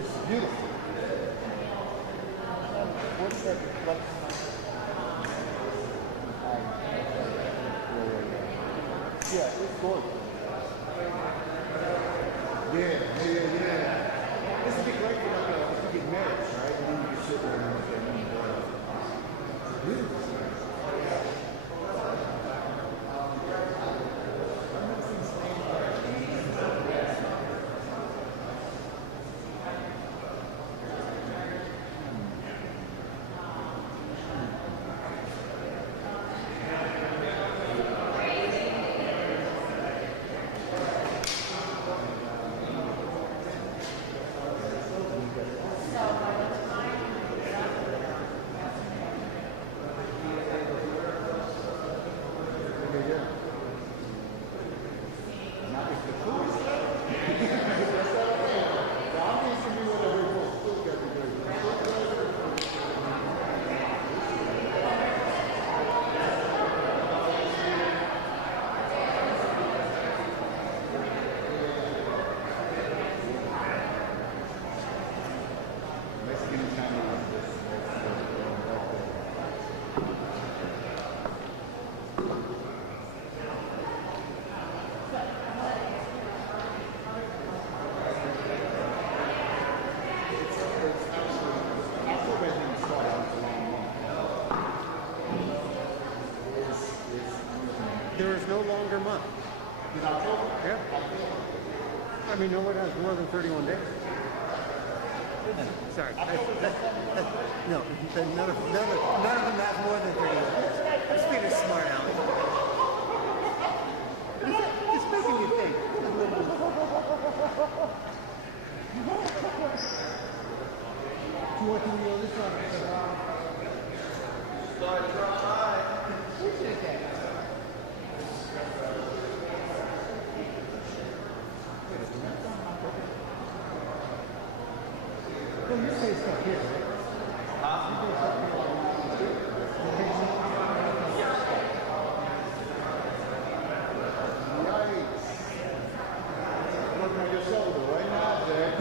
It's beautiful. What's that reflection? Yeah, it's gorgeous. Yeah. This would be great for like if you get married, right? And then you can sit there and look at it. It's beautiful. There is no longer month. In October? Yeah. I mean, no one has more than 31 days. Sorry. No, none of them have more than 31 days. I'm just being a smart aleck. It's making me think. Do you want to go this one? Start drawing high. Appreciate that. Well, you say stuff here, right? You do stuff here. Yikes. Working on your shoulder right now, Jack.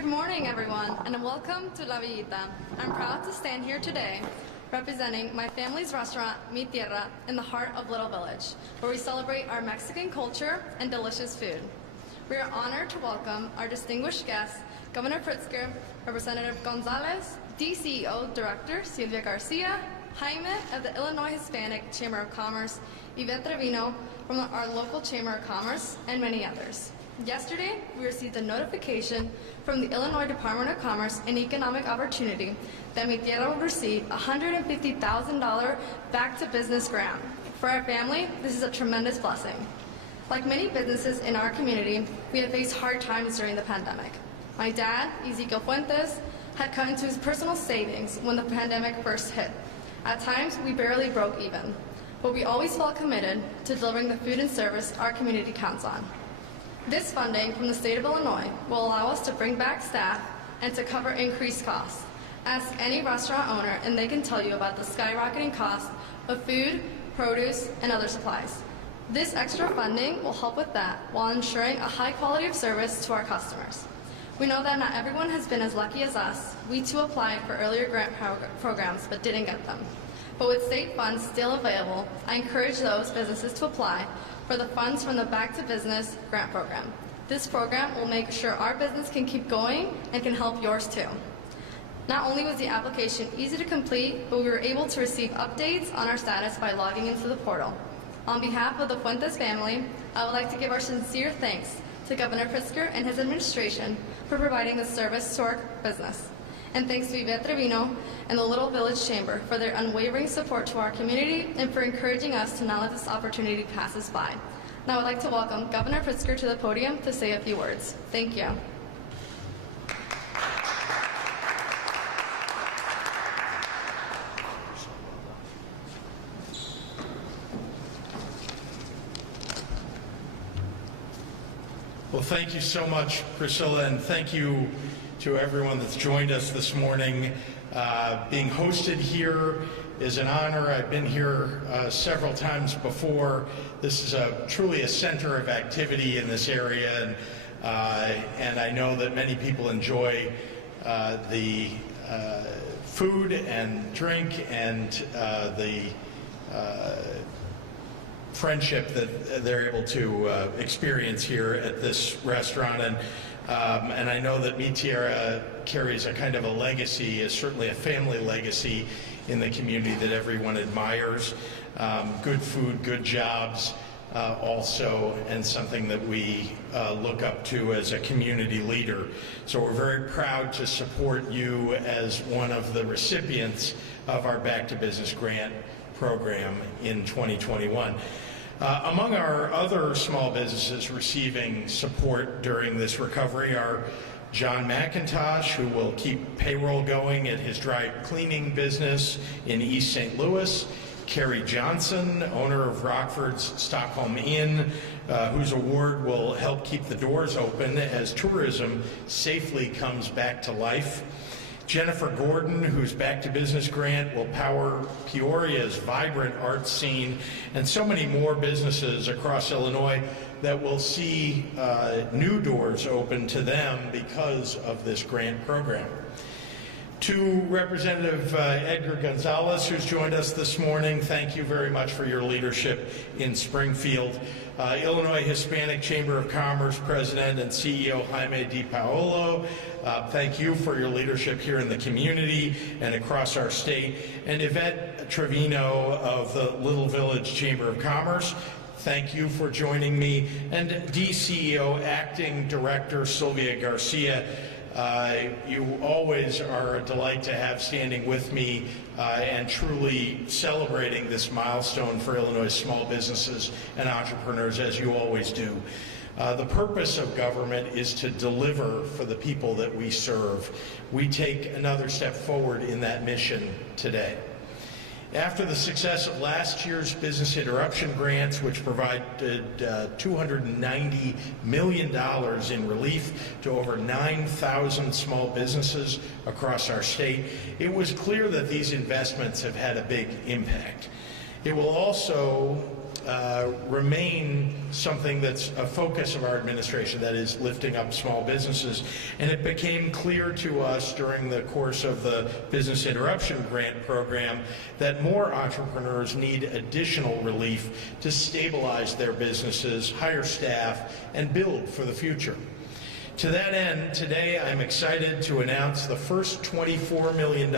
Good morning, everyone, and welcome to La Villita. I'm proud to stand here today representing my family's restaurant, Mi Tierra, in the heart of Little Village, where we celebrate our Mexican culture and delicious food. We are honored to welcome our distinguished guests, Governor Pritzker, Representative Gonzalez, DCEO Director Silvia Garcia, Jaime of the Illinois Hispanic Chamber of Commerce, Yvette Trevino from our local Chamber of Commerce, and many others. Yesterday, we received a notification from the Illinois Department of Commerce and Economic Opportunity that Mi Tierra will receive a $150,000 back-to-business grant. For our family, this is a tremendous blessing. Like many businesses in our community, we have faced hard times during the pandemic. My dad, Ezekiel Fuentes, had cut into his personal savings when the pandemic first hit. At times, we barely broke even, but we always felt committed to delivering the food and service our community counts on. This funding from the state of Illinois will allow us to bring back staff and to cover increased costs. Ask any restaurant owner and they can tell you about the skyrocketing cost of food, produce, and other supplies. This extra funding will help with that while ensuring a high quality of service to our customers. We know that not everyone has been as lucky as us. We too applied for earlier grant programs but didn't get them. But with state funds still available, I encourage those businesses to apply for the funds from the Back to Business grant program. This program will make sure our business can keep going and can help yours too. Not only was the application easy to complete, but we were able to receive updates on our status by logging into the portal. On behalf of the Fuentes family, I would like to give our sincere thanks to Governor Pritzker and his administration for providing this service to our business. And thanks to Yvette Trevino and the Little Village Chamber for their unwavering support to our community and for encouraging us to not let this opportunity pass us by. Now I'd like to welcome Governor Pritzker to the podium to say a few words. Thank you. Well, thank you so much, Priscilla, and thank you to everyone that's joined us this morning. Being hosted here is an honor. I've been here several times before. This is truly a center of activity in this area, and I know that many people enjoy the food and drink and the friendship that they're able to experience here at this restaurant. And I know that Mi Tierra carries a kind of a legacy, certainly a family legacy in the community that everyone admires. Good food, good jobs also, and something that we look up to as a community leader. So we're very proud to support you as one of the recipients of our Back to Business grant program in 2021. Among our other small businesses receiving support during this recovery are John Mcintosh, who will keep payroll going at his dry cleaning business in East St. Louis, Carrie Johnson, owner of Rockford's Stockholm Inn, whose award will help keep the doors open as tourism safely comes back to life. Jennifer Gordon, whose Back to Business grant will power Peoria's vibrant art scene, and so many more businesses across Illinois that will see new doors open to them because of this grant program. To Representative Edgar Gonzalez, who's joined us this morning, thank you very much for your leadership in Springfield. Illinois Hispanic Chamber of Commerce President and CEO Jaime Di Pablo, thank you for your leadership here in the community and across our state. And Yvette Trevino of the Little Village Chamber of Commerce, thank you for joining me. And DCEO Acting Director Silvia Garcia, you always are a delight to have standing with me and truly celebrating this milestone for Illinois small businesses and entrepreneurs, as you always do. The purpose of government is to deliver for the people that we serve. We take another step forward in that mission today. After the success of last year's business interruption grants, which provided $290 million in relief to over 9,000 small businesses across our state, it was clear that these investments have had a big impact. It will also remain something that's a focus of our administration, that is lifting up small businesses. And it became clear to us during the course of the Business Interruption Grant Program that more entrepreneurs need additional relief to stabilize their businesses, hire staff, and build for the future. To that end, today I'm excited to announce the first $24 million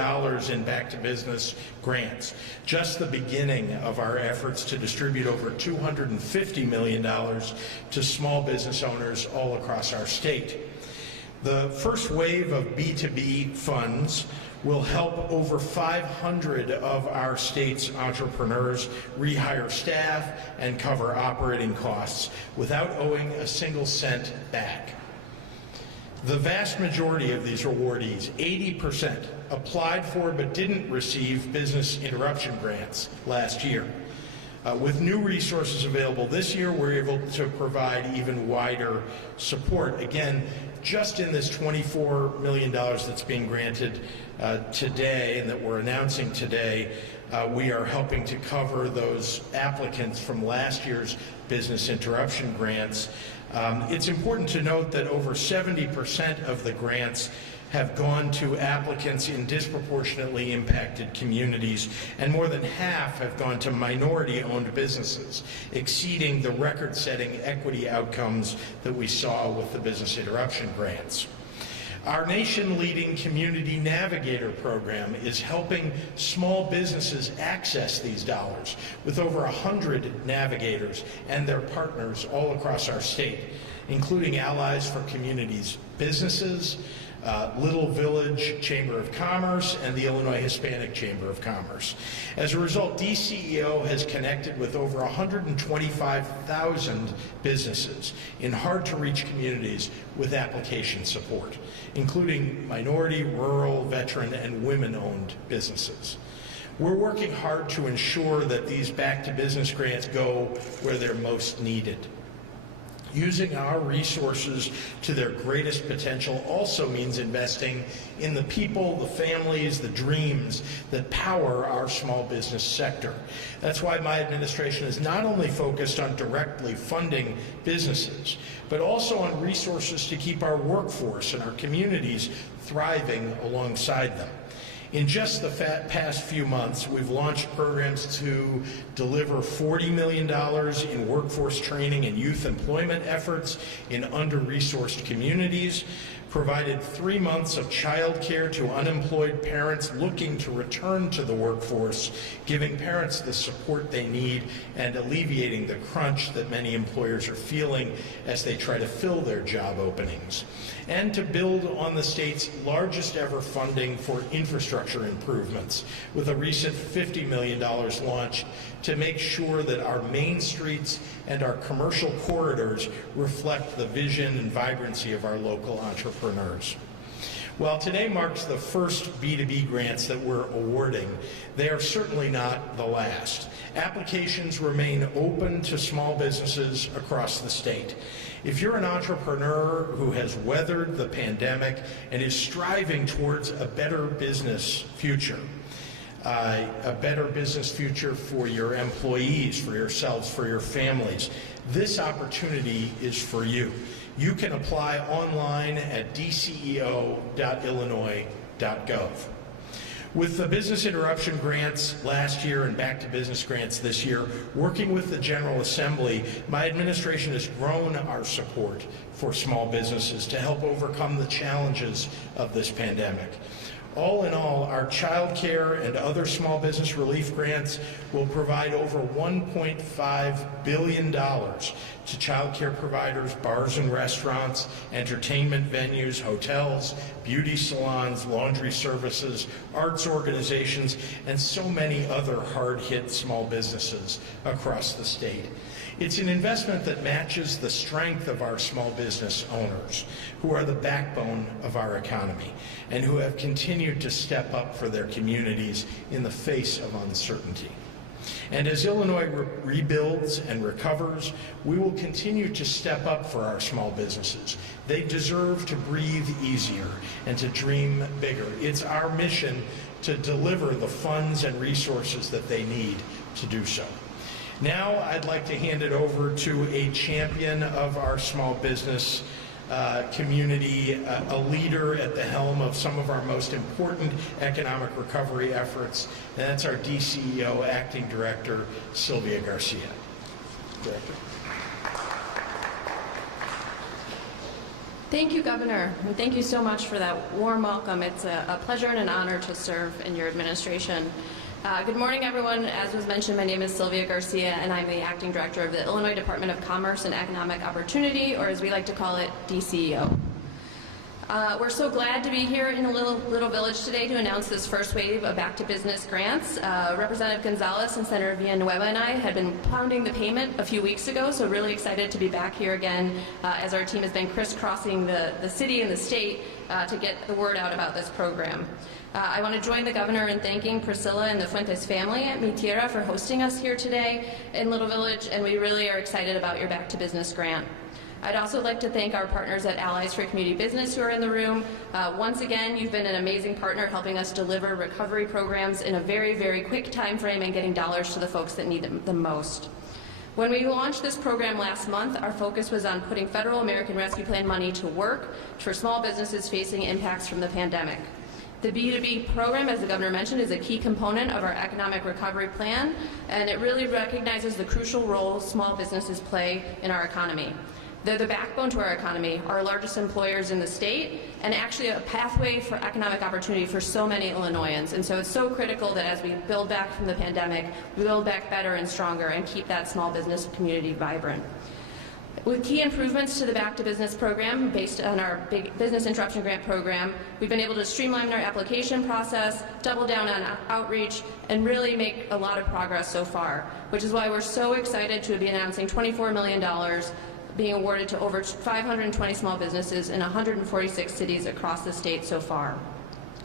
in Back to Business grants, just the beginning of our efforts to distribute over $250 million to small business owners all across our state. The first wave of B2B funds will help over 500 of our state's entrepreneurs rehire staff and cover operating costs without owing a single cent back. The vast majority of these awardees, 80%, applied for but didn't receive business interruption grants last year. With new resources available this year, we're able to provide even wider support. Again, just in this $24 million that's being granted today and that we're announcing today, we are helping to cover those applicants from last year's business interruption grants. It's important to note that over 70% of the grants have gone to applicants in disproportionately impacted communities, and more than half have gone to minority-owned businesses, exceeding the record-setting equity outcomes that we saw with the business interruption grants. Our nation-leading Community Navigator program is helping small businesses access these dollars with over 100 navigators and their partners all across our state, including Allies for Communities Businesses, Little Village Chamber of Commerce, and the Illinois Hispanic Chamber of Commerce. As a result, DCEO has connected with over 125,000 businesses in hard-to-reach communities with application support, including minority, rural, veteran, and women-owned businesses. We're working hard to ensure that these back-to-business grants go where they're most needed. Using our resources to their greatest potential also means investing in the people, the families, the dreams that power our small business sector. That's why my administration is not only focused on directly funding businesses, but also on resources to keep our workforce and our communities thriving alongside them. In just the past few months, we've launched programs to deliver $40 million in workforce training and youth employment efforts in under-resourced communities, provided 3 months of child care to unemployed parents looking to return to the workforce, giving parents the support they need and alleviating the crunch that many employers are feeling as they try to fill their job openings, and to build on the state's largest ever funding for infrastructure improvements, with a recent $50 million launched to make sure that our main streets and our commercial corridors reflect the vision and vibrancy of our local entrepreneurs. While today marks the first B2B grants that we're awarding, they are certainly not the last. Applications remain open to small businesses across the state. If you're an entrepreneur who has weathered the pandemic and is striving towards a better business future, for your employees, for yourselves, for your families, this opportunity is for you. You can apply online at dceo.illinois.gov. With the business interruption grants last year and back to business grants this year, working with the General Assembly, my administration has grown our support for small businesses to help overcome the challenges of this pandemic. All in all, our child care and other small business relief grants will provide over $1.5 billion to child care providers, bars and restaurants, entertainment venues, hotels, beauty salons, laundry services, arts organizations, and so many other hard-hit small businesses across the state. It's an investment that matches the strength of our small business owners, who are the backbone of our economy and who have continued to step up for their communities in the face of uncertainty. And as Illinois rebuilds and recovers, we will continue to step up for our small businesses. They deserve to breathe easier and to dream bigger. It's our mission to deliver the funds and resources that they need to do so. Now I'd like to hand it over to a champion of our small business community, a leader at the helm of some of our most important economic recovery efforts, and that's our DCEO Acting Director, Sylvia Garcia. Director. Thank you, Governor, and thank you so much for that warm welcome. It's a pleasure and an honor to serve in your administration. Good morning, everyone. As was mentioned, my name is Sylvia Garcia, and I'm the Acting Director of the Illinois Department of Commerce and Economic Opportunity, or as we like to call it, DCEO. We're so glad to be here in a little village today to announce this first wave of Back to Business grants. Representative Gonzalez and Senator Villanueva and I had been pounding the pavement a few weeks ago, so really excited to be back here again as our team has been crisscrossing the city and the state to get the word out about this program. I want to join the Governor in thanking Priscilla and the Fuentes family at Mi Tierra for hosting us here today in Little Village, and we really are excited about your Back to Business grant. I'd also like to thank our partners at Allies for Community Business who are in the room. Once again, you've been an amazing partner helping us deliver recovery programs in a very, very quick time frame and getting dollars to the folks that need them the most. When we launched this program last month, our focus was on putting Federal American Rescue Plan money to work for small businesses facing impacts from the pandemic. The B2B program, as the Governor mentioned, is a key component of our economic recovery plan, and it really recognizes the crucial role small businesses play in our economy. They're the backbone to our economy, our largest employers in the state, and actually a pathway for economic opportunity for so many Illinoisans. And so it's so critical that as we build back from the pandemic, we build back better and stronger and keep that small business community vibrant. With key improvements to the Back to Business program based on our big business interruption grant program, we've been able to streamline our application process, double down on outreach, and really make a lot of progress so far, which is why we're so excited to be announcing $24 million being awarded to over 520 small businesses in 146 cities across the state so far.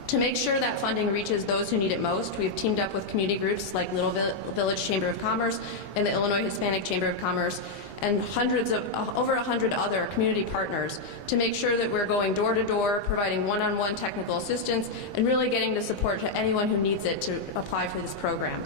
To make sure that funding reaches those who need it most, we've teamed up with community groups like Little Village Chamber of Commerce and the Illinois Hispanic Chamber of Commerce and over 100 other community partners to make sure that we're going door to door, providing one-on-one technical assistance, and really getting the support to anyone who needs it to apply for this program.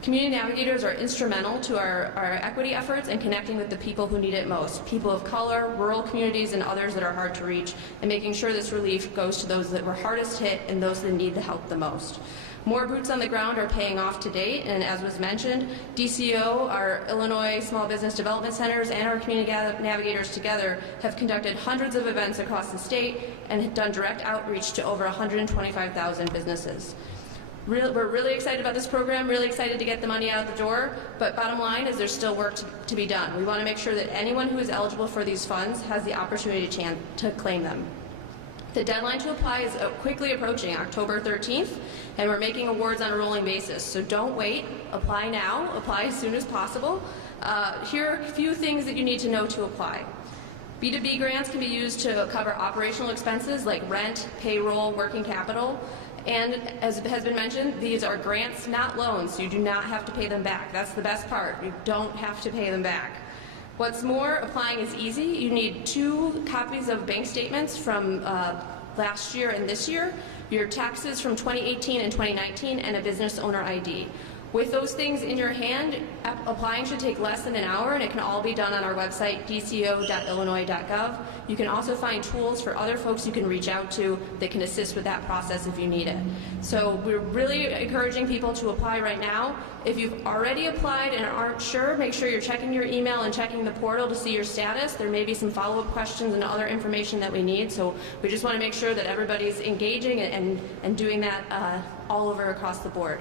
Community navigators are instrumental to our equity efforts and connecting with the people who need it most, people of color, rural communities, and others that are hard to reach, and making sure this relief goes to those that were hardest hit and those that need the help the most. More boots on the ground are paying off to date, and as was mentioned, DCO, our Illinois Small Business Development Centers, and our community navigators together have conducted hundreds of events across the state and have done direct outreach to over 125,000 businesses. We're really excited about this program, really excited to get the money out the door, but bottom line is there's still work to be done. We want to make sure that anyone who is eligible for these funds has the opportunity to claim them. The deadline to apply is quickly approaching, October 13th, and we're making awards on a rolling basis. So don't wait, apply now, apply as soon as possible. Here are a few things that you need to know to apply. B2B grants can be used to cover operational expenses like rent, payroll, working capital. And as has been mentioned, these are grants, not loans, so you do not have to pay them back. That's the best part. You don't have to pay them back. What's more, applying is easy. You need 2 copies of bank statements from last year and this year, your taxes from 2018 and 2019, and a business owner ID. With those things in your hand, applying should take less than an hour, and it can all be done on our website, dco.illinois.gov. You can also find tools for other folks you can reach out to that can assist with that process if you need it. So we're really encouraging people to apply right now. If you've already applied and aren't sure, make sure you're checking your email and checking the portal to see your status. There may be some follow-up questions and other information that we need, so we just want to make sure that everybody's engaging and doing that all over across the board.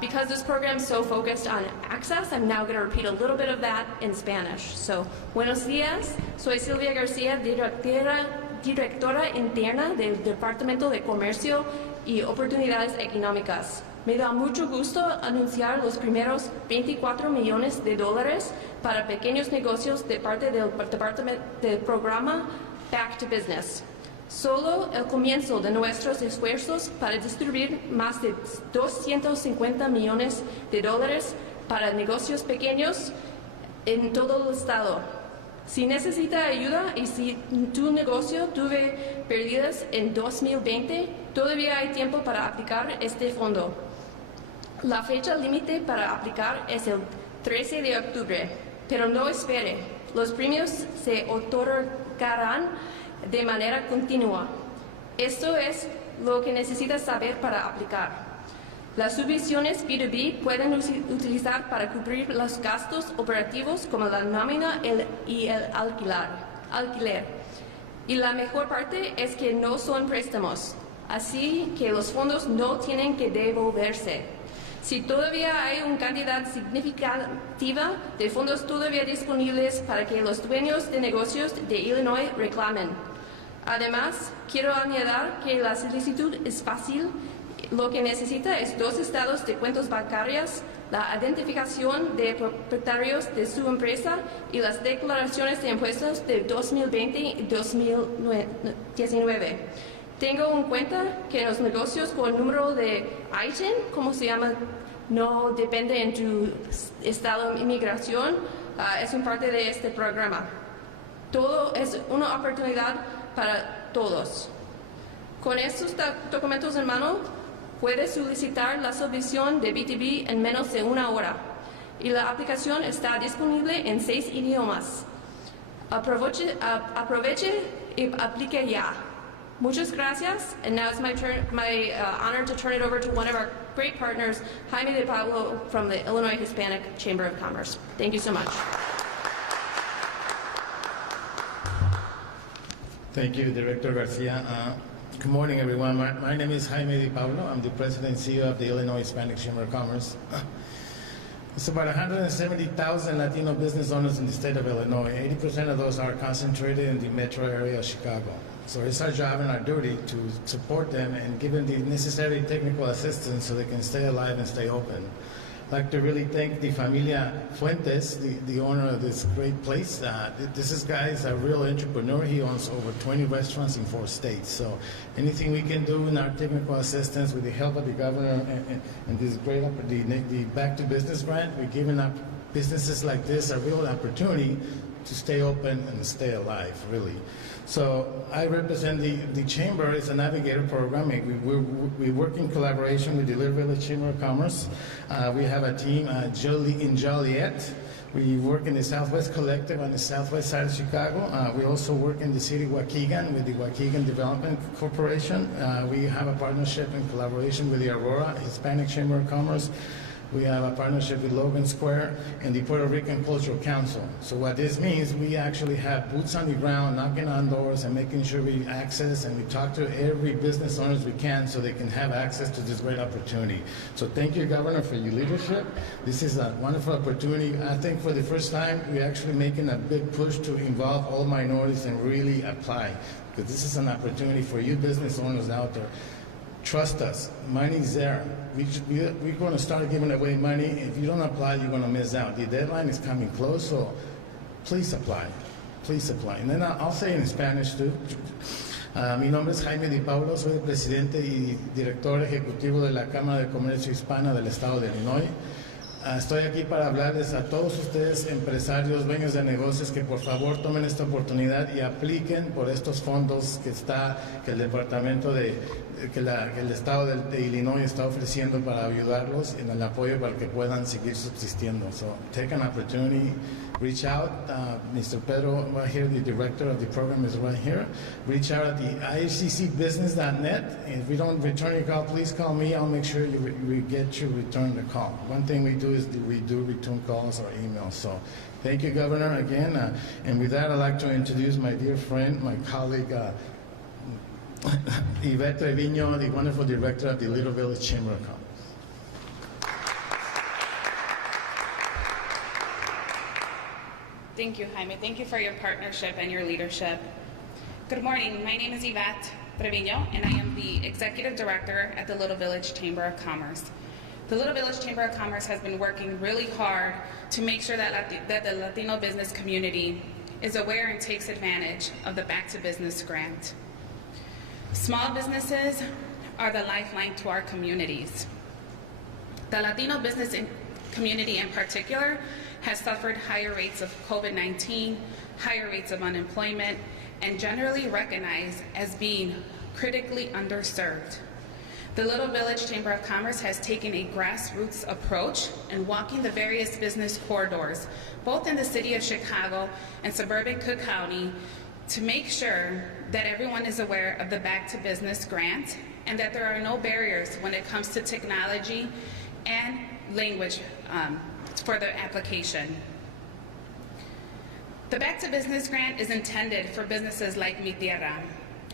Because this program is so focused on access, I'm now going to repeat a little bit of that in Spanish. So, buenos días, soy Sylvia Garcia, directora interna del Departamento de Comercio y Oportunidades Económicas. Me da mucho gusto anunciar los primeros $24 millones para pequeños negocios de parte del programa Back to Business. Solo el comienzo de nuestros esfuerzos para distribuir más de $250 millones para negocios pequeños en todo el estado. Si necesita ayuda y si tu negocio tuvo pérdidas en 2020, todavía hay tiempo para aplicar este fondo. La fecha límite para aplicar es el 13 de octubre. Pero no espere, los premios se otorgarán de manera continua. Esto es lo que necesita saber para aplicar. Las subvenciones B2B pueden utilizar para cubrir los gastos operativos como la nómina y el alquiler. Y la mejor parte es que no son préstamos, así que los fondos no tienen que devolverse. Si todavía hay una cantidad significativa de fondos todavía disponibles para que los dueños de negocios de Illinois reclamen. Además, quiero añadir que la solicitud es fácil. Lo que necesita es 2 estados de cuentas bancarias, la identificación de propietarios de su empresa y las declaraciones de impuestos de 2020 y 2019. Tengo en cuenta que los negocios con número de ITIN, como se llama, no depende en tu estado de inmigración, es una parte de este programa. Todo es una oportunidad para todos. Con estos documentos en mano, puedes solicitar la subvención de B2B en menos de 1 hora y la aplicación está disponible en 6 idiomas. Aproveche y aplique ya. Muchas gracias, and now it's my honor to turn it over to one of our great partners, Jaime Di Pablo from the Illinois Hispanic Chamber of Commerce. Thank you so much. Thank you, Director Garcia. Good morning, everyone. My name is Jaime Di Pablo. I'm the President and CEO of the Illinois Hispanic Chamber of Commerce. It's about 170,000 Latino business owners in the state of Illinois. 80% of those are concentrated in the metro area of Chicago. So it's our job and our duty to support them and give them the necessary technical assistance so they can stay alive and stay open. I'd like to really thank the Familia Fuentes, the owner of this great place. This guy is a real entrepreneur. He owns over 20 restaurants in 4 states. So anything we can do in our technical assistance with the help of the governor and this great the Back to Business grant, we're giving up businesses like this a real opportunity to stay open and stay alive, really. So I represent the Chamber. It's a navigator program. We work in collaboration with the Little Village Chamber of Commerce. We have a team in Joliet. We work in the Southwest Collective on the southwest side of Chicago. We also work in the city of Waukegan with the Waukegan Development Corporation. We have a partnership and collaboration with the Aurora Hispanic Chamber of Commerce. We have a partnership with Logan Square and the Puerto Rican Cultural Council. So what this means, we actually have boots on the ground, knocking on doors and making sure we access and we talk to every business owners we can so they can have access to this great opportunity. So thank you, Governor, for your leadership. This is a wonderful opportunity. I think for the first time, we're actually making a big push to involve all minorities and really apply, because this is an opportunity for you business owners out there. Trust us, money's there. We're going to start giving away money. If you don't apply, you're going to miss out. The deadline is coming close, so please apply. Please apply. And then I'll say in Spanish too. Mi nombre es Jaime Di Pablo, soy el presidente y director ejecutivo de la Cámara de Comercio Hispana del Estado de Illinois. Estoy aquí para hablarles a todos ustedes, empresarios, dueños de negocios, que por favor tomen esta oportunidad y apliquen por estos fondos que el departamento que el estado de Illinois está ofreciendo para ayudarlos en el apoyo para que puedan seguir subsistiendo. So take an opportunity, reach out. Mr. Pedro right here, the director of the program, is right here. Reach out at the ihccbusiness.net. If we don't return your call, please call me. I'll make sure we get you return the call. One thing we do is we do return calls or emails. So thank you, Governor, again. And with that, I'd like to introduce my dear friend, my colleague, Yvette Treviño, the wonderful director of the Little Village Chamber of Commerce. Thank you, Jaime. Thank you for your partnership and your leadership. Good morning. My name is Yvette Treviño, and I am the Executive Director at the Little Village Chamber of Commerce. The Little Village Chamber of Commerce has been working really hard to make sure that the Latino business community is aware and takes advantage of the Back to Business grant. Small businesses are the lifeline to our communities. The Latino business community in particular has suffered higher rates of COVID-19, higher rates of unemployment, and generally recognized as being critically underserved. The Little Village Chamber of Commerce has taken a grassroots approach in walking the various business corridors, both in the city of Chicago and suburban Cook County, to make sure that everyone is aware of the Back to Business grant and that there are no barriers when it comes to technology and language for the application. The Back to Business grant is intended for businesses like Mi Tierra,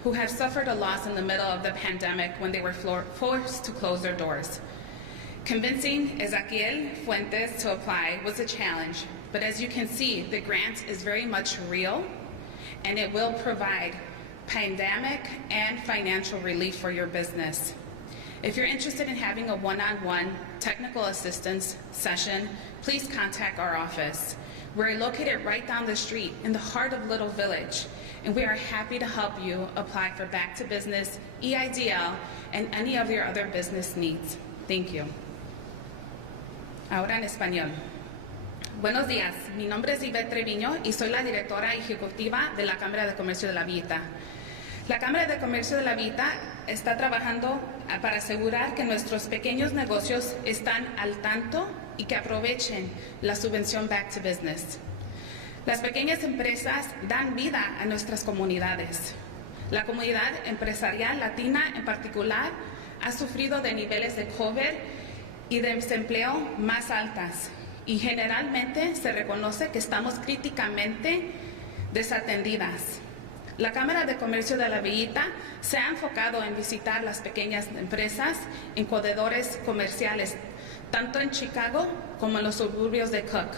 who have suffered a loss in the middle of the pandemic when they were forced to close their doors. Convincing Ezequiel Fuentes to apply was a challenge, but as you can see, the grant is very much real, and it will provide pandemic and financial relief for your business. If you're interested in having a one-on-one technical assistance session, please contact our office. We're located right down the street in the heart of Little Village, and we are happy to help you apply for Back to Business, EIDL, and any of your other business needs. Thank you. Ahora en español. Buenos días, mi nombre es Ivette Treviño y soy la directora ejecutiva de la Cámara de Comercio de la Villita. La Cámara de Comercio de la Villita está trabajando para asegurar que nuestros pequeños negocios están al tanto y que aprovechen la subvención Back to Business. Las pequeñas empresas dan vida a nuestras comunidades. La comunidad empresarial latina en particular ha sufrido de niveles de COVID y de desempleo más altas y generalmente se reconoce que estamos críticamente desatendidas. La Cámara de Comercio de la Villita se ha enfocado en visitar las pequeñas empresas en corredores comerciales, tanto en Chicago como en los suburbios de Cook,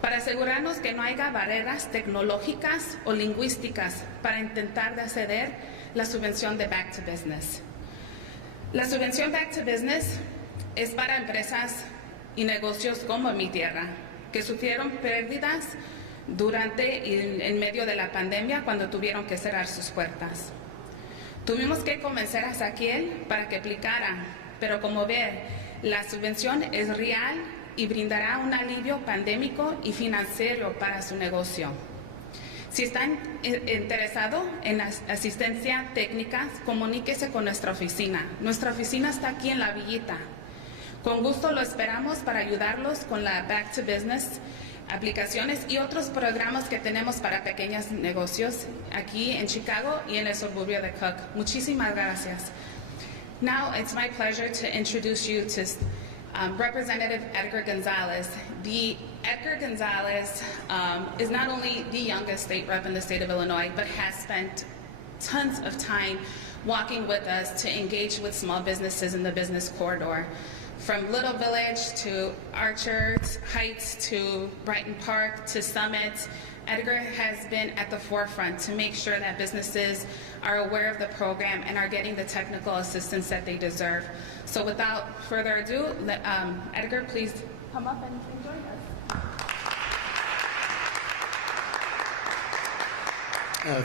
para asegurarnos que no haya barreras tecnológicas o lingüísticas para intentar acceder a la subvención de Back to Business. La subvención Back to Business es para empresas y negocios como Mi Tierra, que sufrieron pérdidas durante y en medio de la pandemia cuando tuvieron que cerrar sus puertas. Tuvimos que convencer a Ezequiel para que aplicara, pero como ven, la subvención es real y brindará un alivio pandémico y financiero para su negocio. Si están interesados en asistencia técnica, comuníquese con nuestra oficina. Nuestra oficina está aquí en La Villita. Con gusto lo esperamos para ayudarlos con la Back to Business, aplicaciones y otros programas que tenemos para pequeños negocios aquí en Chicago y en el suburbio de Cook. Muchísimas gracias. Now it's my pleasure to introduce you to Representative Edgar Gonzalez. The Edgar Gonzalez is not only the youngest state rep in the state of Illinois, but has spent tons of time walking with us to engage with small businesses in the business corridor. From Little Village to Archer Heights to Brighton Park to Summit, Edgar has been at the forefront to make sure that businesses are aware of the program and are getting the technical assistance that they deserve. So without further ado, Edgar, please come up and join us.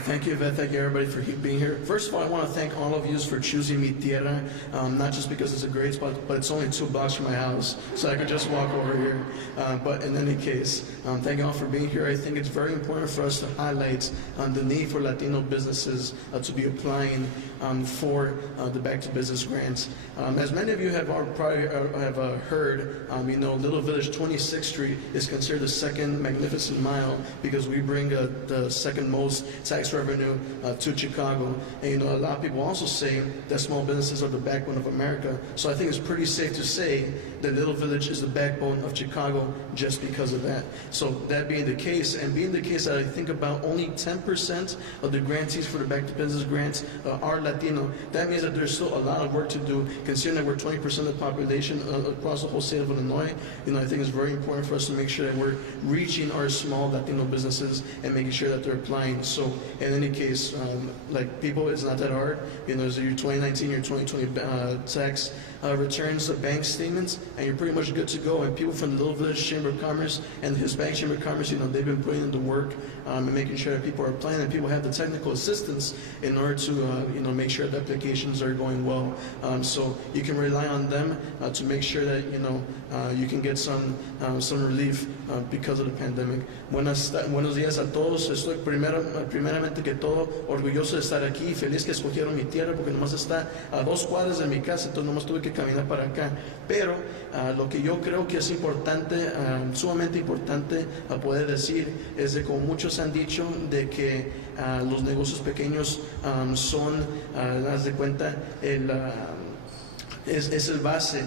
Thank you, Yvette. Thank you, everybody, for being here. First of all, I want to thank all of you for choosing Mi Tierra, not just because it's a great spot, but it's only 2 blocks from my house, so I could just walk over here. But in any case, thank you all for being here. I think it's very important for us to highlight the need for Latino businesses to be applying for the Back to Business grants. As many of you have probably heard, you know, Little Village 26th Street is considered the second magnificent mile because we bring the second most tax revenue to Chicago. And you know, a lot of people also say that small businesses are the backbone of America. So I think it's pretty safe to say that Little Village is the backbone of Chicago just because of that. So that being the case, and being the case that I think about only 10% of the grantees for the Back to Business grants are Latino, that means that there's still a lot of work to do. Considering that we're 20% of the population across the whole state of Illinois, you know, I think it's very important for us to make sure that we're reaching our small Latino businesses and making sure that they're applying. So in any case, like people, it's not that hard. You know, so your 2019, your 2020 tax returns, the bank statements, and you're pretty much good to go. And people from the Little Village Chamber of Commerce and the Hispanic Chamber of Commerce, you know, they've been putting in the work and making sure that people are applying and people have the technical assistance in order to, you know, make sure that applications are going well. So you can rely on them to make sure that, you know, you can get some relief because of the pandemic. Buenos días a todos. Estoy primero primeramente que todo, orgulloso de estar aquí y feliz que escogieron mi tierra porque nomás está a 2 cuadras de mi casa, entonces nomás tuve que caminar para acá. Pero lo que yo creo que es importante, sumamente importante a poder decir, es de como muchos han dicho, de que los negocios pequeños son, haz de cuenta, es el base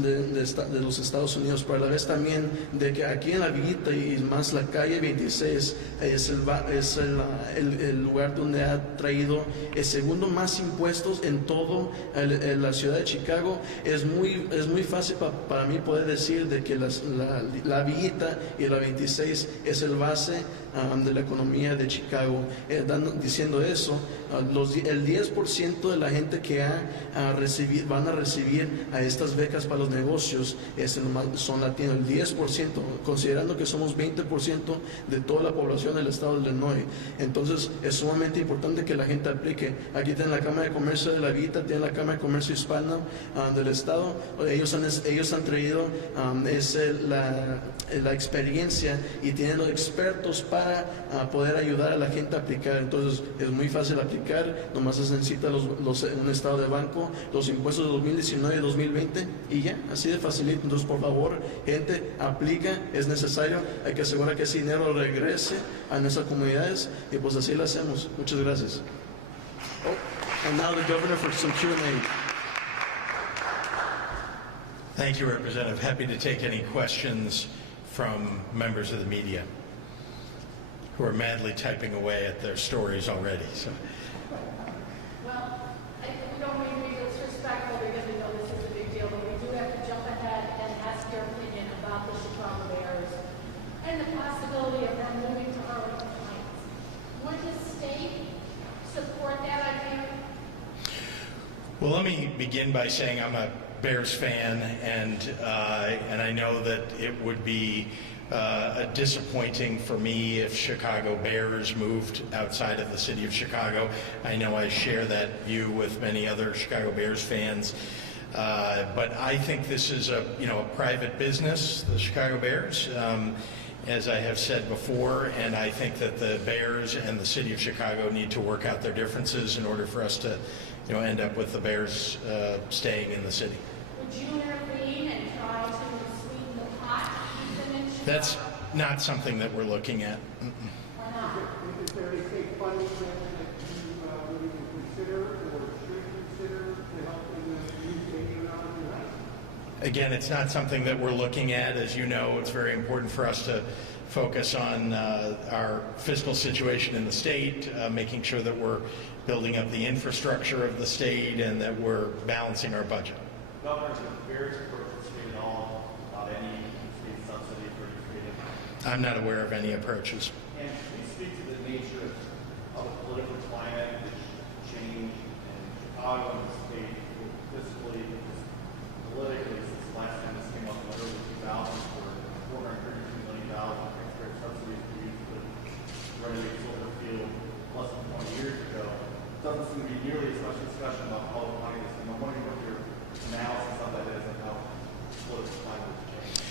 de los Estados Unidos, pero a la vez también de que aquí en la Villita y más la calle 26 es el lugar donde ha traído el segundo más impuestos en todo la ciudad de Chicago. Es muy fácil para mí poder decir de que la Villita y la 26 es el base de la economía de Chicago. Diciendo eso, el 10% de la gente que van a recibir a estas becas para los negocios son latinos, el 10%, considerando que somos 20% de toda la población del estado de Illinois. Entonces es sumamente importante que la gente aplique. Aquí tienen la Cámara de Comercio de la Vita, tienen la Cámara de Comercio Hispana del estado. Ellos han traído la experiencia y tienen los expertos para poder ayudar a la gente a aplicar. Entonces es muy fácil aplicar, nomás se necesita un estado de banco, los impuestos de 2019 y 2020 y ya, así de facilito. Entonces por favor, gente, aplica, es necesario, hay que asegurar que ese dinero regrese a nuestras comunidades y pues así lo hacemos. Muchas gracias. And now the governor for some Q&A. Thank you, Representative. Happy to take any questions from members of the media who are madly typing away at their stories already. So. Well, we don't mean to be disrespectful because we know this is a big deal, but we do have to jump ahead and ask your opinion about the Chicago Bears and the possibility of them moving to Arlington Heights. Would the state support that idea? Well, let me begin by saying I'm a Bears fan, and I know that it would be disappointing for me if Chicago Bears moved outside of the city of Chicago. I know I share that view with many other Chicago Bears fans, but I think this is a private business, the Chicago Bears, as I have said before, and I think that the Bears and the city of Chicago need to work out their differences in order for us to end up with the Bears staying in the city. Would you intervene and try to sweeten the pot? That's not something that we're looking at. Why not? Is there any state funding that you would even consider or should consider to help in the new stadium out of the Heights? Again, it's not something that we're looking at. As you know, it's very important for us to focus on our fiscal situation in the state, making sure that we're building up the infrastructure of the state and that we're balancing our budget. Governor, is the Bears approach the state at all about any state subsidy for your state? I'm not aware of any approaches. And can you speak to the nature of the political climate which changed in Chicago and the state fiscally, politically, since the last time this came up in the early 2000s for $432 million in taxpayer subsidies to use to renovate Silver Field less than 20 years ago? Doesn't seem to be nearly as much discussion about how the money is. I'm wondering what your analysis of that is and how political climate has changed.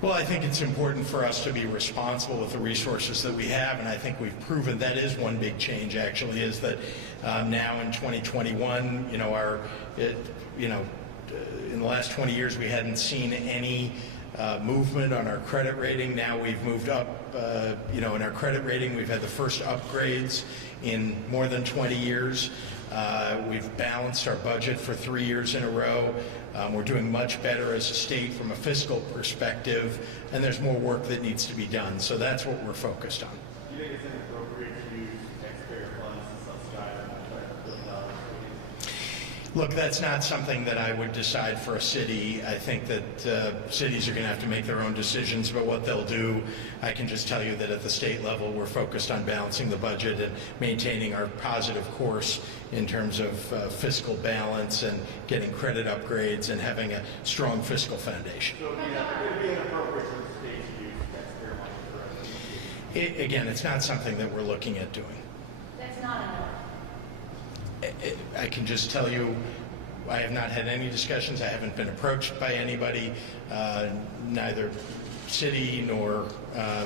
Well, I think it's important for us to be responsible with the resources that we have, and I think we've proven that is one big change. Actually, is that now in 2021, in the last 20 years, we hadn't seen any movement on our credit rating. Now we've moved up, in our credit rating. We've had the first upgrades in more than 20 years. We've balanced our budget for 3 years in a row. We're doing much better as a state from a fiscal perspective, and there's more work that needs to be done. So that's what we're focused on. Do you think it's inappropriate to use taxpayer funds to subsidize $1 billion? Look, that's not something that I would decide for a city. I think that cities are going to have to make their own decisions about what they'll do. I can just tell you that at the state level, we're focused on balancing the budget and maintaining our positive course in terms of fiscal balance and getting credit upgrades and having a strong fiscal foundation. So it would be inappropriate for the state to use taxpayer money for it. Again, it's not something that we're looking at doing. That's not enough. I can just tell you, I have not had any discussions. I haven't been approached by anybody, neither city nor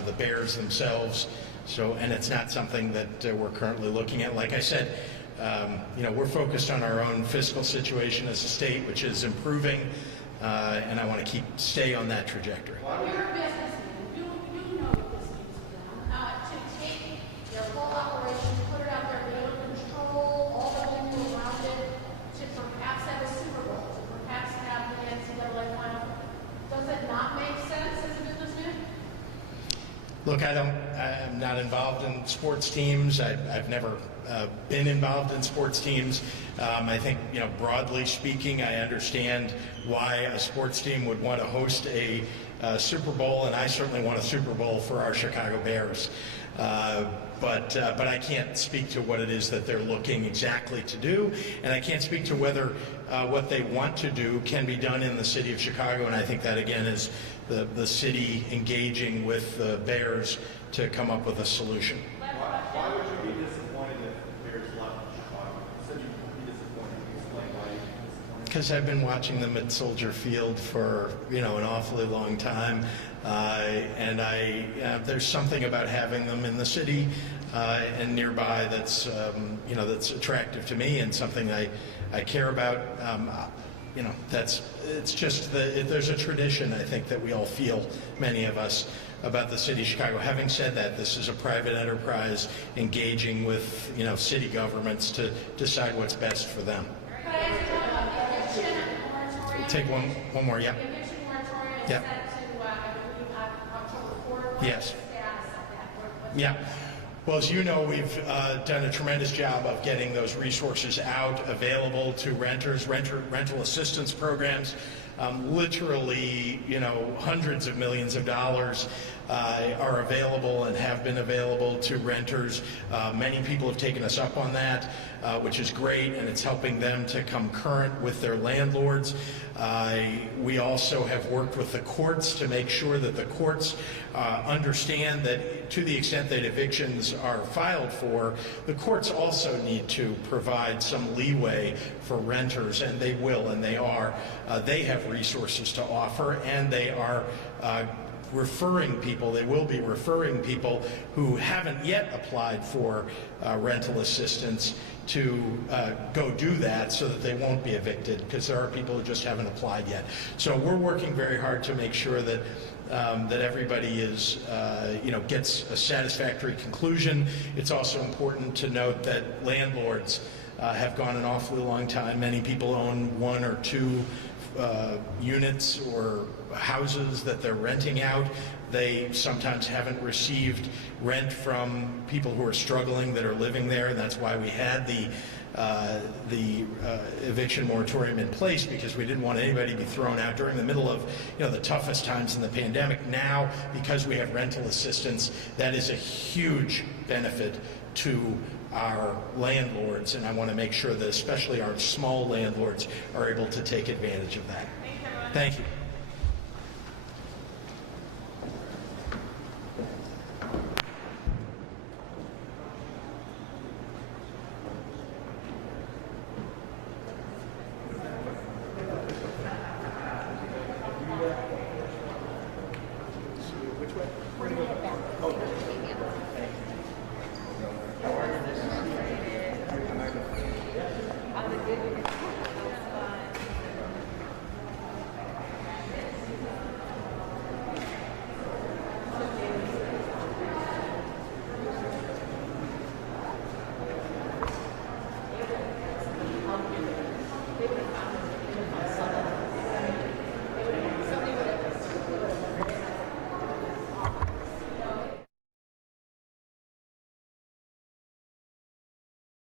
the Bears themselves. So, and it's not something that we're currently looking at. Like I said, we're focused on our own fiscal situation as a state, which is improving, and I want to stay on that trajectory. You're a businessman. You know what this means to them. To take their whole operation, put it out there, be able to control all the people around it, to perhaps have a Super Bowl, to perhaps have the NCAA final. Does it not make sense as a businessman? Look, I'm not involved in sports teams. I've never been involved in sports teams. I think, broadly speaking, I understand why a sports team would want to host a Super Bowl, and I certainly want a Super Bowl for our Chicago Bears. But I can't speak to what it is that they're looking exactly to do, and I can't speak to whether what they want to do can be done in the city of Chicago, and I think that, again, is the city engaging with the Bears to come up with a solution. Why would you be disappointed if the Bears left Chicago? You said you'd be disappointed. Can you explain why you'd be disappointed? Because I've been watching them at Soldier Field for an awfully long time, and there's something about having them in the city and nearby that's that's attractive to me and something I care about. There's a tradition, I think, that we all feel, many of us, about the city of Chicago. Having said that, this is a private enterprise engaging with city governments to decide what's best for them. Take one more, yeah. Yeah. Yes. Yeah. Well, as you know, we've done a tremendous job of getting those resources out, available to renters, rental assistance programs. Literally, hundreds of millions of dollars are available and have been available to renters. Many people have taken us up on that, which is great, and it's helping them to come current with their landlords. We also have worked with the courts to make sure that the courts understand that to the extent that evictions are filed for, the courts also need to provide some leeway for renters, and they will, and they are. They have resources to offer, and they are referring people, they will be referring people who haven't yet applied for rental assistance to go do that so that they won't be evicted, because there are people who just haven't applied yet. So we're working very hard to make sure that that everybody is, gets a satisfactory conclusion. It's also important to note that landlords have gone an awfully long time. Many people own one or two units or houses that they're renting out. They sometimes haven't received rent from people who are struggling that are living there, and that's why we had the eviction moratorium in place, because we didn't want anybody to be thrown out during the middle of the toughest times in the pandemic. Now, because we have rental assistance, that is a huge benefit to our landlords, and I want to make sure that especially our small landlords are able to take advantage of that. Thank you.